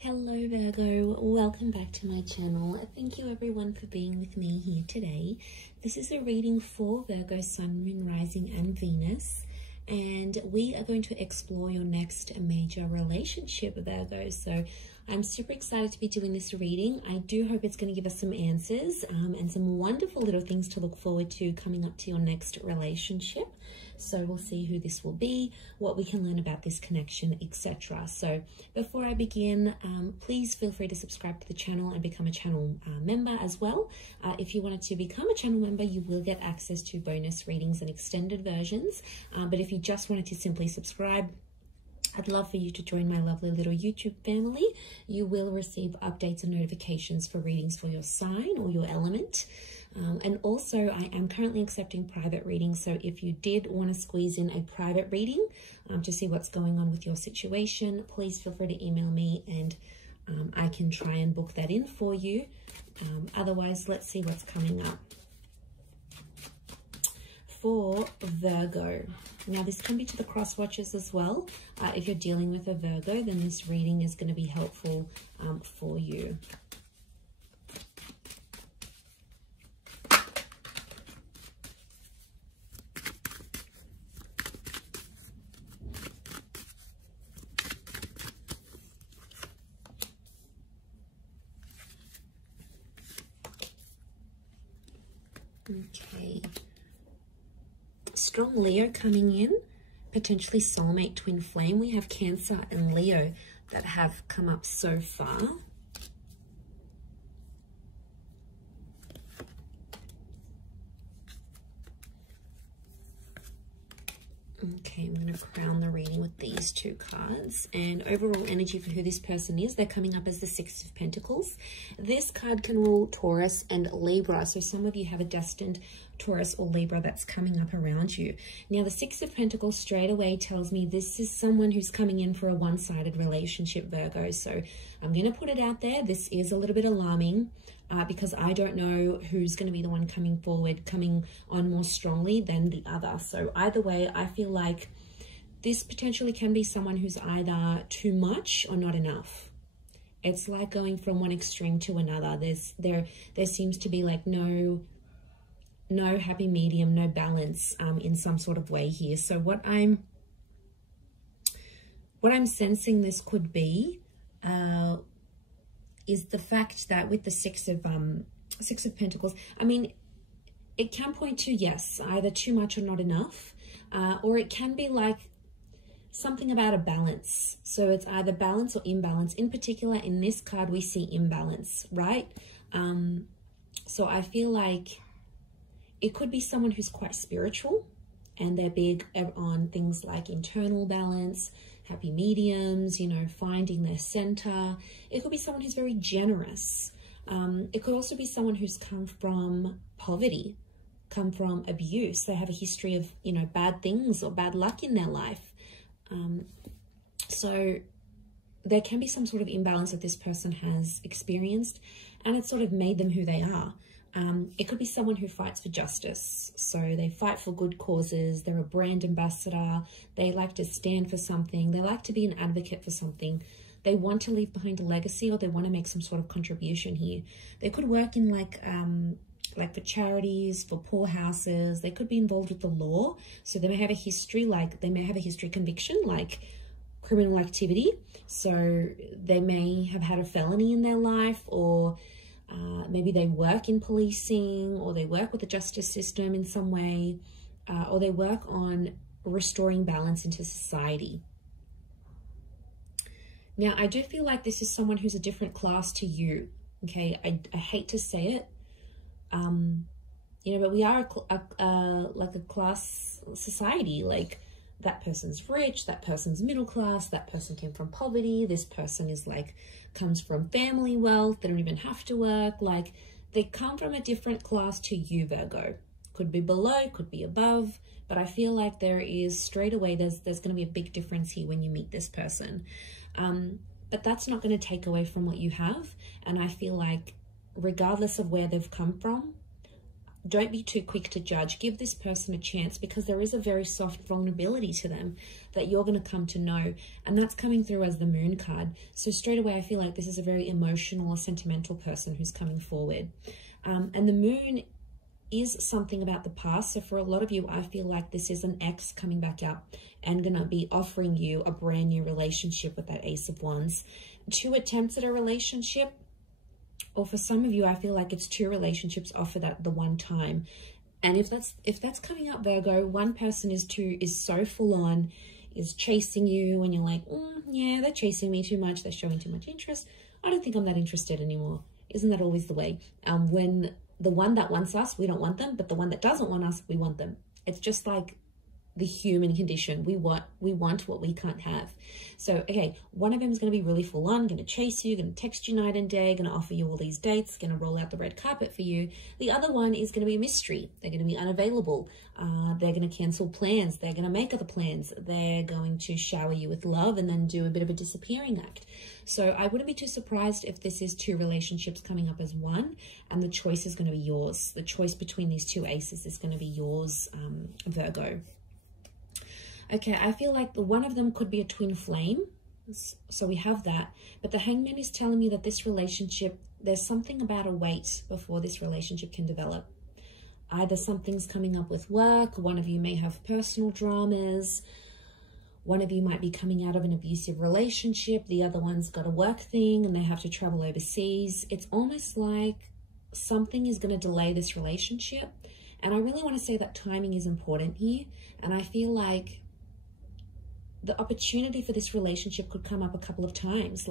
Hello Virgo, welcome back to my channel. Thank you everyone for being with me here today. This is a reading for Virgo, Sun, Moon, Rising and Venus, and we are going to explore your next major relationship, Virgo. So I'm super excited to be doing this reading. I do hope it's going to give us some answers and some wonderful little things to look forward to coming up to your next relationship. So we'll see who this will be, what we can learn about this connection, etc. So before I begin, please feel free to subscribe to the channel and become a channel member as well. If you wanted to become a channel member, you will get access to bonus readings and extended versions. But if you just wanted to simply subscribe, I'd love for you to join my lovely little YouTube family. You will receive updates and notifications for readings for your sign or your element. And also, I am currently accepting private readings. So if you did want to squeeze in a private reading to see what's going on with your situation, please feel free to email me and I can try and book that in for you. Otherwise, let's see what's coming up for Virgo. Now, this can be to the cross watchers as well. If you're dealing with a Virgo, then this reading is going to be helpful for you. Okay. Strong Leo coming in, potentially soulmate twin flame. We have Cancer and Leo that have come up so far. Okay, I'm going to crown the reading with these two cards. And overall energy for who this person is, they're coming up as the Six of Pentacles. This card can rule Taurus and Libra. So some of you have a destined Taurus or Libra that's coming up around you. Now, the Six of Pentacles straight away tells me this is someone who's coming in for a one-sided relationship, Virgo. So I'm going to put it out there. This is a little bit alarming. Because I don't know who's going to be the one coming forward, coming on more strongly than the other. So either way, I feel like this potentially can be someone who's either too much or not enough. It's like going from one extreme to another. There seems to be like no happy medium, no balance in some sort of way here. So what I'm sensing this could be is the fact that with the Six of Pentacles, I mean, it can point to, yes, either too much or not enough, or it can be like something about a balance. So it's either balance or imbalance. In particular, in this card, we see imbalance, right? So I feel like it could be someone who's quite spiritual and they're big on things like internal balance, happy mediums, you know, finding their center. It could be someone who's very generous. It could also be someone who's come from poverty, come from abuse. They have a history of, you know, bad things or bad luck in their life. So there can be some sort of imbalance that this person has experienced, and it's sort of made them who they are. It could be someone who fights for justice. So they fight for good causes. They're a brand ambassador. They like to stand for something. They like to be an advocate for something. They want to leave behind a legacy, or they want to make some sort of contribution here. They could work in like for charities, for poor houses. They could be involved with the law. So they may have a history, like they may have a history conviction, like criminal activity. So they may have had a felony in their life, or maybe they work in policing, or they work with the justice system in some way, or they work on restoring balance into society. Now, I do feel like this is someone who's a different class to you, okay? I hate to say it, you know, but we are like a class society. Like, that person's rich, that person's middle class, that person came from poverty, this person is like, comes from family wealth, they don't even have to work. Like, they come from a different class to you, Virgo. Could be below, could be above, but I feel like there is straight away, there's going to be a big difference here when you meet this person. But that's not going to take away from what you have. And I feel like regardless of where they've come from, don't be too quick to judge. Give this person a chance, because there is a very soft vulnerability to them that you're going to come to know. And that's coming through as the Moon card. So straight away, I feel like this is a very emotional or sentimental person who's coming forward. And the Moon is something about the past. So for a lot of you, I feel like this is an ex coming back up and going to be offering you a brand new relationship with that Ace of Wands. 2 attempts at a relationship. Or for some of you, I feel like it's 2 relationships offered at the one time. And if that's coming up, Virgo, one person is so full on, is chasing you, and you're like, yeah, they're chasing me too much, they're showing too much interest. I don't think I'm that interested anymore. Isn't that always the way? When the one that wants us, we don't want them, but the one that doesn't want us, we want them. It's just like the human condition. We want what we can't have. So, okay, one of them is going to be really full on, going to chase you, going to text you night and day, going to offer you all these dates, going to roll out the red carpet for you. The other one is going to be a mystery. They're going to be unavailable. They're going to cancel plans. They're going to make other plans. They're going to shower you with love and then do a bit of a disappearing act. So I wouldn't be too surprised if this is 2 relationships coming up as one, and the choice is going to be yours. The choice between these 2 aces is going to be yours, Virgo. Okay, I feel like one of them could be a twin flame. So we have that. But the Hangman is telling me that this relationship, there's something about a wait before this relationship can develop. Either something's coming up with work, one of you may have personal dramas, one of you might be coming out of an abusive relationship, the other one's got a work thing and they have to travel overseas. It's almost like something is going to delay this relationship. And I really want to say that timing is important here. And I feel like the opportunity for this relationship could come up a couple of times,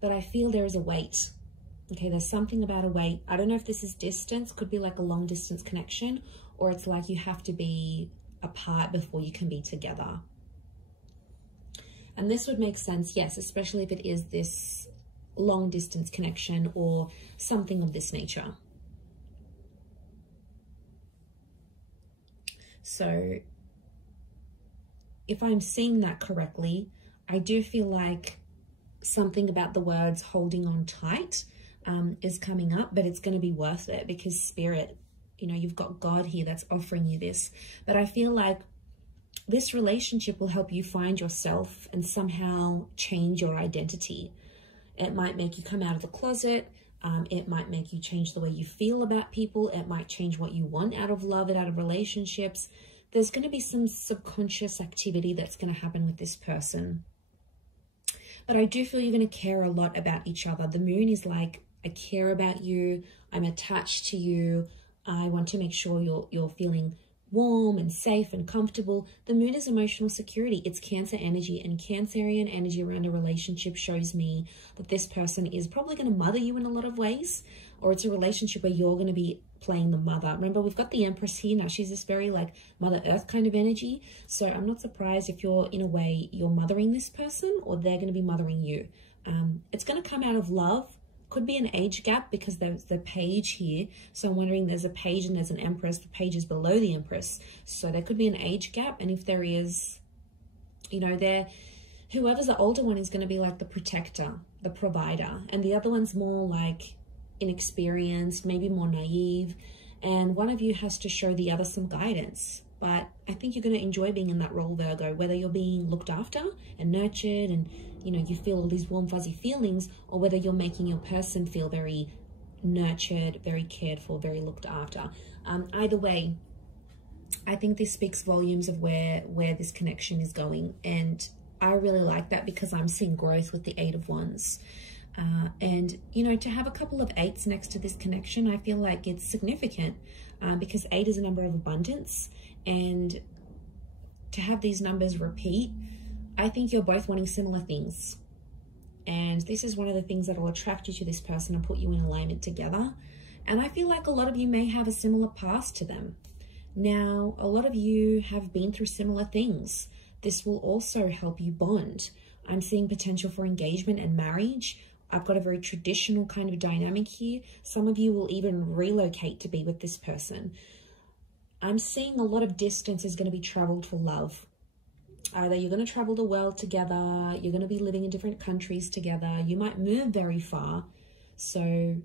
but I feel there is a wait. Okay, there's something about a wait. I don't know if this is distance, could be like a long distance connection, or it's like you have to be apart before you can be together. And this would make sense, yes, especially if it is this long distance connection or something of this nature. So if I'm seeing that correctly, I do feel like something about the words holding on tight is coming up, but it's going to be worth it because Spirit, you know, you've got God here that's offering you this. But I feel like this relationship will help you find yourself and somehow change your identity. It might make you come out of the closet. It might make you change the way you feel about people. It might change what you want out of love and out of relationships. There's going to be some subconscious activity that's going to happen with this person. But I do feel you're going to care a lot about each other. The Moon is like, I care about you. I'm attached to you. I want to make sure you're feeling warm and safe and comfortable. The Moon is emotional security. It's Cancer energy, and Cancerian energy around a relationship shows me that this person is probably going to mother you in a lot of ways, or it's a relationship where you're going to be playing the mother. Remember, we've got the Empress here now. She's this very like Mother Earth kind of energy. So I'm not surprised if you're, in a way, you're mothering this person or they're going to be mothering you. It's going to come out of love. Could be an age gap because there's the Page here. So I'm wondering, there's a Page and there's an Empress. The Page is below the Empress. So there could be an age gap. And if there is, you know, whoever's the older one is going to be like the protector, the provider. And the other one's more like inexperienced, maybe more naive. And one of you has to show the other some guidance. But I think you're going to enjoy being in that role, Virgo, whether you're being looked after and nurtured and, you know, you feel all these warm, fuzzy feelings, or whether you're making your person feel very nurtured, very cared for, very looked after. Either way, I think this speaks volumes of where this connection is going. And I really like that because I'm seeing growth with the 8 of Wands. And, you know, to have a couple of 8s next to this connection, I feel like it's significant because 8 is a number of abundance. And to have these numbers repeat, I think you're both wanting similar things. And this is one of the things that will attract you to this person and put you in alignment together. And I feel like a lot of you may have a similar past to them. Now, a lot of you have been through similar things. This will also help you bond. I'm seeing potential for engagement and marriage. I've got a very traditional kind of dynamic here. Some of you will even relocate to be with this person. I'm seeing a lot of distance is going to be traveled for love. Either you're going to travel the world together, you're going to be living in different countries together, you might move very far. So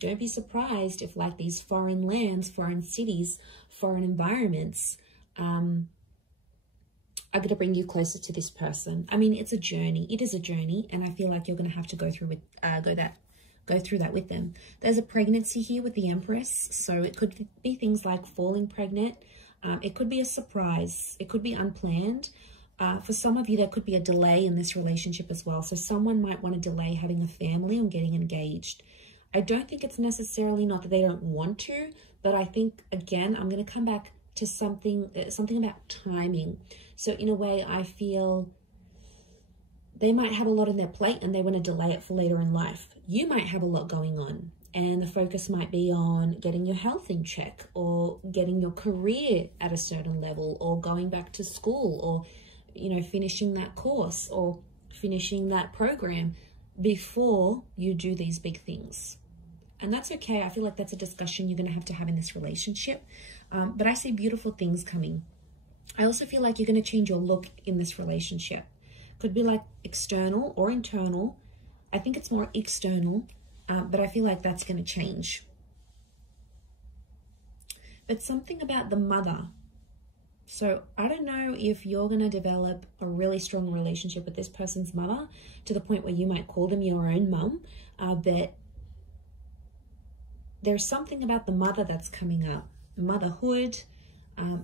don't be surprised if like these foreign lands, foreign cities, foreign environments are going to bring you closer to this person. I mean, it's a journey. It is a journey, and I feel like you're going to have to go through that with them. There's a pregnancy here with the Empress, so it could be things like falling pregnant. It could be a surprise. It could be unplanned. For some of you, there could be a delay in this relationship as well. So someone might want to delay having a family or getting engaged. I don't think it's necessarily not that they don't want to, but I think, again, I'm going to come back to something about timing. So in a way, I feel they might have a lot on their plate and they want to delay it for later in life. You might have a lot going on, and the focus might be on getting your health in check, or getting your career at a certain level, or going back to school, or, you know, finishing that course or finishing that program before you do these big things. And that's okay. I feel like that's a discussion you're going to have in this relationship. But I see beautiful things coming. I also feel like you're going to change your look in this relationship. Could be like external or internal. I think it's more external, but I feel like that's going to change. But something about the mother. So I don't know if you're going to develop a really strong relationship with this person's mother to the point where you might call them your own mum, but there's something about the mother that's coming up. Motherhood.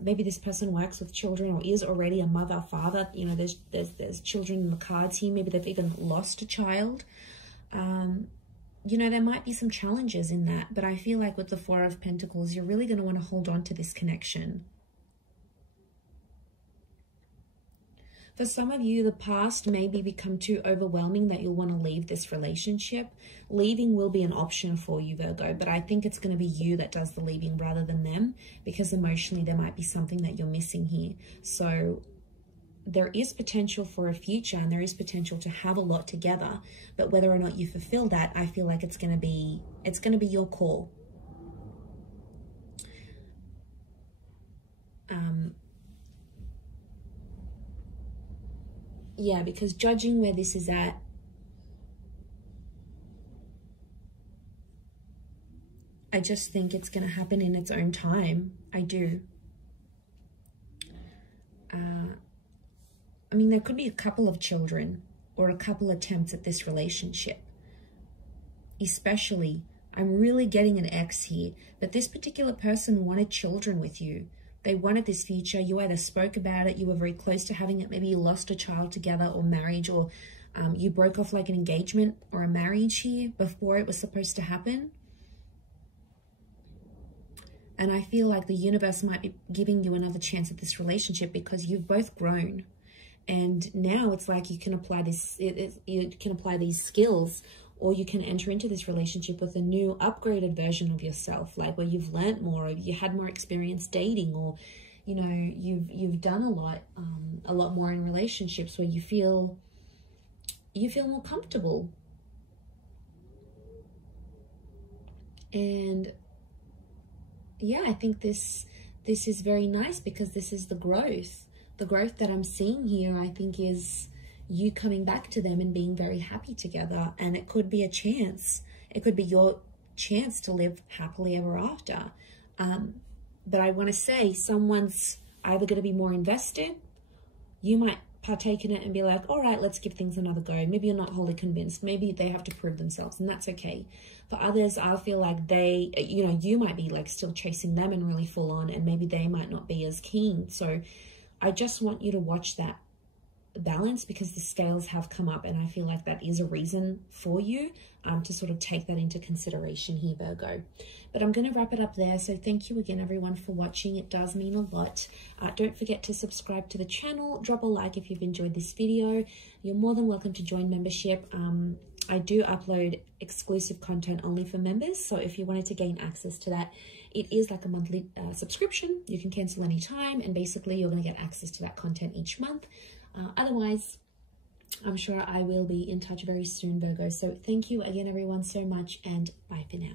Maybe this person works with children or is already a mother, father. You know, there's children in the cards here. Maybe they've even lost a child. You know, there might be some challenges in that, but I feel like with the Four of Pentacles, you're really going to want to hold on to this connection. For some of you, the past maybe become too overwhelming that you'll want to leave this relationship. Leaving will be an option for you, Virgo, but I think it's going to be you that does the leaving rather than them, because emotionally there might be something that you're missing here. So there is potential for a future, and there is potential to have a lot together, but whether or not you fulfill that, I feel like it's going to be your call. Yeah, because judging where this is at, I just think it's going to happen in its own time. I do. I mean, there could be a couple of children or a couple attempts at this relationship. Especially, I'm really getting an X here, but this particular person wanted children with you. They wanted this future. You either spoke about it, you were very close to having it, maybe you lost a child together, or marriage, or you broke off like an engagement or a marriage here before it was supposed to happen. And I feel like the universe might be giving you another chance at this relationship because you've both grown. And now it's like you can apply this, you can apply these skills, or you can enter into this relationship with a new upgraded version of yourself, like where you've learnt more, or you had more experience dating, or, you know, you've done a lot more in relationships where you feel more comfortable. And yeah, I think this is very nice, because this is the growth. The growth that I'm seeing here, I think, is you coming back to them and being very happy together. And it could be a chance. It could be your chance to live happily ever after. But I want to say someone's either going to be more invested. You might partake in it and be like, all right, let's give things another go. Maybe you're not wholly convinced. Maybe they have to prove themselves, and that's okay. For others, I feel like they, you know, you might be like still chasing them and really full on, and maybe they might not be as keen. So I just want you to watch that balance, because the scales have come up, and I feel like that is a reason for you to sort of take that into consideration here, Virgo. But I'm going to wrap it up there. So thank you again, everyone, for watching. It does mean a lot. Don't forget to subscribe to the channel. Drop a like if you've enjoyed this video. You're more than welcome to join membership. I do upload exclusive content only for members, so if you wanted to gain access to that, it is like a monthly subscription. You can cancel anytime, and basically you're going to get access to that content each month. Otherwise, I'm sure I will be in touch very soon, Virgo. So thank you again, everyone, so much, and bye for now.